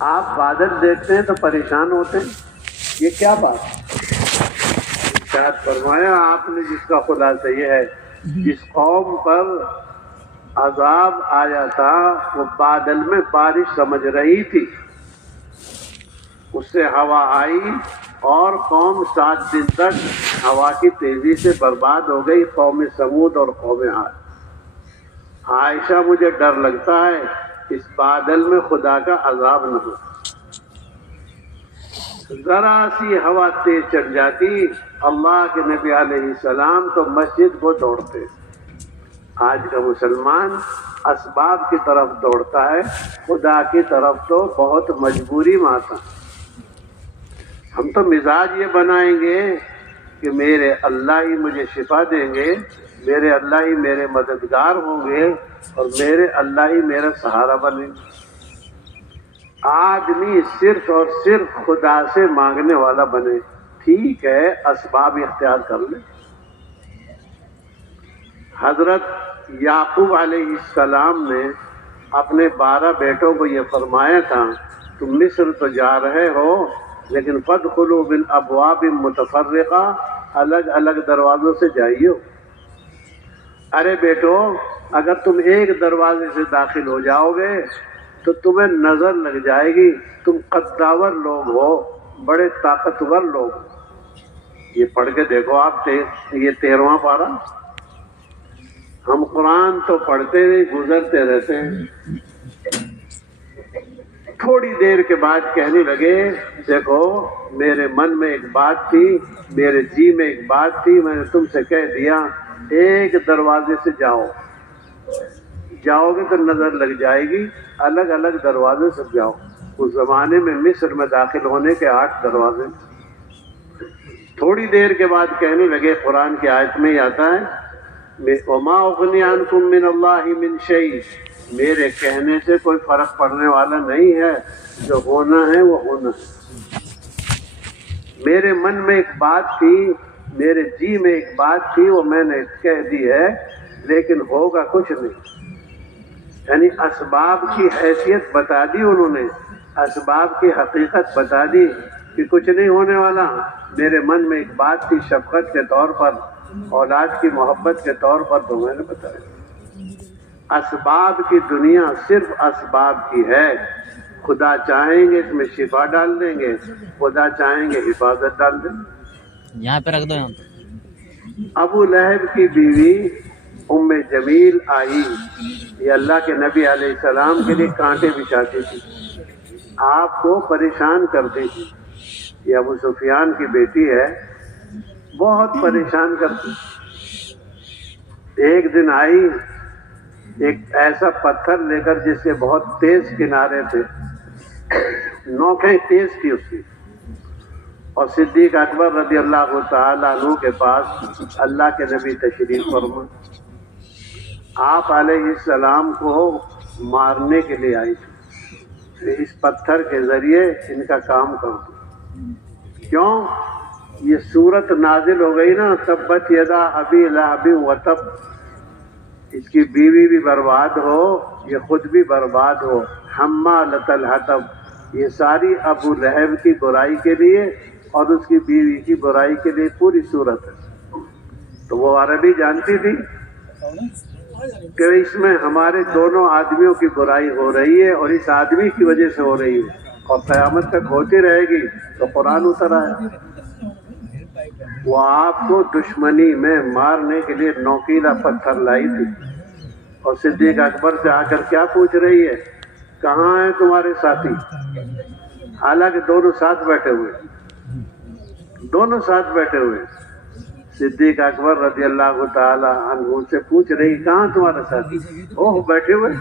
آپ بادل دیکھتے ہیں تو پریشان ہوتے ہیں، یہ کیا بات ہے؟ ارشاد فرمایا آپ نے جس کا خلاصہ یہ ہے، جس قوم پر عذاب آیا تھا وہ بادل میں بارش سمجھ رہی تھی، اس سے ہوا آئی اور قوم 7 دن تک ہوا کی تیزی سے برباد ہو گئی، قوم سمود اور قوم عاد۔ عائشہ مجھے ڈر لگتا ہے اس بادل میں خدا کا عذاب نہ ہو، ذرا سی ہوا تیز چڑھ جاتی اللہ کے نبی علیہ السلام تو مسجد کو دوڑتے۔ آج کا مسلمان اسباب کی طرف دوڑتا ہے، خدا کی طرف تو بہت مجبوری میں آتا۔ ہم تو مزاج یہ بنائیں گے کہ میرے اللہ ہی مجھے شفا دیں گے، میرے اللہ ہی میرے مددگار ہوں گے اور میرے اللہ ہی میرا سہارا بنیں گے۔ آدمی صرف اور صرف خدا سے مانگنے والا بنے، ٹھیک ہے اسباب اختیار کر لے۔ حضرت یعقوب علیہ السلام نے اپنے 12 بیٹوں کو یہ فرمایا تھا تم مصر تو جا رہے ہو لیکن فادخلوا من ابواب متفرقہ، الگ الگ دروازوں سے جائیے۔ ارے بیٹو اگر تم ایک دروازے سے داخل ہو جاؤ گے تو تمہیں نظر لگ جائے گی، تم قداور لوگ ہو، بڑے طاقتور لوگ ہو۔ یہ پڑھ کے دیکھو آپ، یہ 13واں پارہ۔ ہم قرآن تو پڑھتے نہیں، گزرتے رہتے ہیں۔ تھوڑی دیر کے بعد کہنے لگے دیکھو میرے من میں ایک بات تھی، میرے جی میں ایک بات تھی، میں نے تم سے کہہ دیا ایک دروازے سے جاؤ گے تو نظر لگ جائے گی، الگ الگ دروازے سے جاؤ۔ اس زمانے میں مصر میں داخل ہونے کے 8 دروازے۔ تھوڑی دیر کے بعد کہنے لگے، قرآن کی آیت میں ہی آتا ہے وَمَا أُغْنِي عَنْكُم مِّنَ اللَّهِ مِنْ شَيْءٍ، میرے کہنے سے کوئی فرق پڑنے والا نہیں ہے، جو ہونا ہے وہ ہونا ہے۔ میرے من میں ایک بات تھی، میرے جی میں ایک بات تھی، وہ میں نے کہہ دی ہے، لیکن ہوگا کچھ نہیں۔ یعنی اسباب کی حیثیت بتا دی انہوں نے، اسباب کی حقیقت بتا دی کہ کچھ نہیں ہونے والا۔ میرے من میں ایک بات تھی شفقت کے طور پر، اولاد کی محبت کے طور پر، تو میں نے بتایا۔ اسباب کی دنیا صرف اسباب کی ہے، خدا چاہیں گے اس میں شفا ڈال دیں گے، خدا چاہیں گے حفاظت ڈال دیں گے۔ یہاں پہ رکھ دو۔ یہاں ابو لہب کی بیوی ام جمیل آئی، یہ اللہ کے نبی علیہ السلام کے لیے کانٹے بچھاتی تھی، آپ کو پریشان کرتی تھی۔ یہ ابو سفیان کی بیٹی ہے، بہت پریشان کرتی۔ ایک دن آئی ایک ایسا پتھر لے کر جس کے بہت تیز کنارے تھے، نوکیں تیز تھی اس کی، اور صدیق اکبر رضی اللہ تعالیٰ عنہ کے پاس اللہ کے نبی تشریف فرما، آپ علیہ السلام کو مارنے کے لیے آئی تھی کہ اس پتھر کے ذریعے ان کا کام کر دو۔ کیوں؟ یہ سورت نازل ہو گئی نا، تبت یدا ابی لہب وتب، اس کی بیوی بھی برباد ہو، یہ خود بھی برباد ہو، حمالۃ الحطب، یہ ساری ابو لہب کی برائی کے لیے اور اس کی بیوی کی برائی کے لیے پوری صورت ہے۔ تو وہ عربی جانتی تھی کہ اس میں ہمارے دونوں آدمیوں کی برائی ہو رہی ہے اور اس آدمی کی وجہ سے ہو رہی ہے اور قیامت تک ہوتی رہے گی، تو قرآن اتر آیا۔ وہ آپ کو دشمنی میں مارنے کے لیے نوکیلا پتھر لائی تھی، اور صدیق اکبر سے آ کر کیا پوچھ رہی ہے، کہاں ہیں تمہارے ساتھی؟ حالانکہ دونوں ساتھ بیٹھے ہوئے، دونوں ساتھ بیٹھے ہوئے۔ صدیق اکبر رضی اللہ تعالی عنہ سے پوچھ رہی کہاں تمہارا ساتھی؟ اوہ بیٹھے ہوئے۔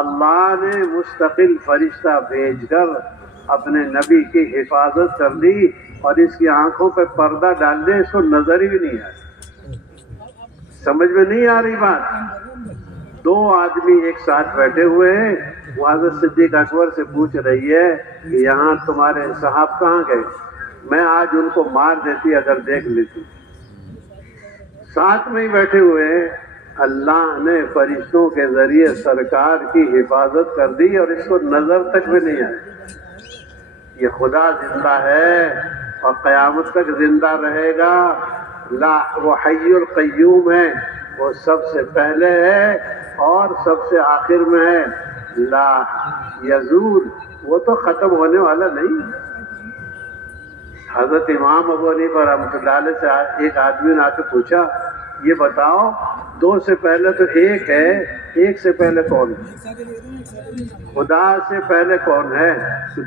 اللہ نے مستقل فرشتہ بھیج کر اپنے نبی کی حفاظت کر دی اور اس کی آنکھوں پہ پردہ ڈال دے، اس کو نظر ہی بھی نہیں آئی۔ سمجھ میں نہیں آ رہی بات؟ 2 آدمی ایک ساتھ بیٹھے ہوئے ہیں، وہ حضرت صدیق اکبر سے پوچھ رہی ہے کہ یہاں تمہارے صاحب کہاں گئے؟ میں آج ان کو مار دیتی اگر دیکھ لیتی۔ ساتھ میں ہی بیٹھے ہوئے ہیں، اللہ نے فرشتوں کے ذریعے سرکار کی حفاظت کر دی اور اس کو نظر تک بھی نہیں آئی۔ یہ خدا زندہ ہے اور قیامت تک زندہ رہے گا۔ لا، وہ حی القیوم ہے، وہ سب سے پہلے ہے اور سب سے آخر میں ہے۔ لا یزول، وہ تو ختم ہونے والا نہیں۔ حضرت امام ابو حنیفہ رحمۃ اللہ علیہ سے ایک آدمی نے آ کے پوچھا، یہ بتاؤ دو سے پہلے تو ایک ہے، ایک سے پہلے کون ہے؟ خدا سے پہلے کون ہے؟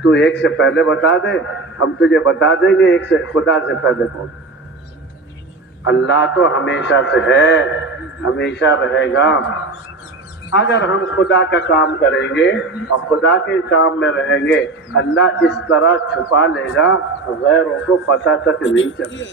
تو ایک سے پہلے بتا دے، ہم تجھے بتا دیں گے ایک سے خدا سے پہلے کون۔ اللہ تو ہمیشہ سے ہے، ہمیشہ رہے گا۔ اگر ہم خدا کا کام کریں گے اور خدا کے کام میں رہیں گے، اللہ اس طرح چھپا لے گا غیروں کو پتہ تک نہیں چلے۔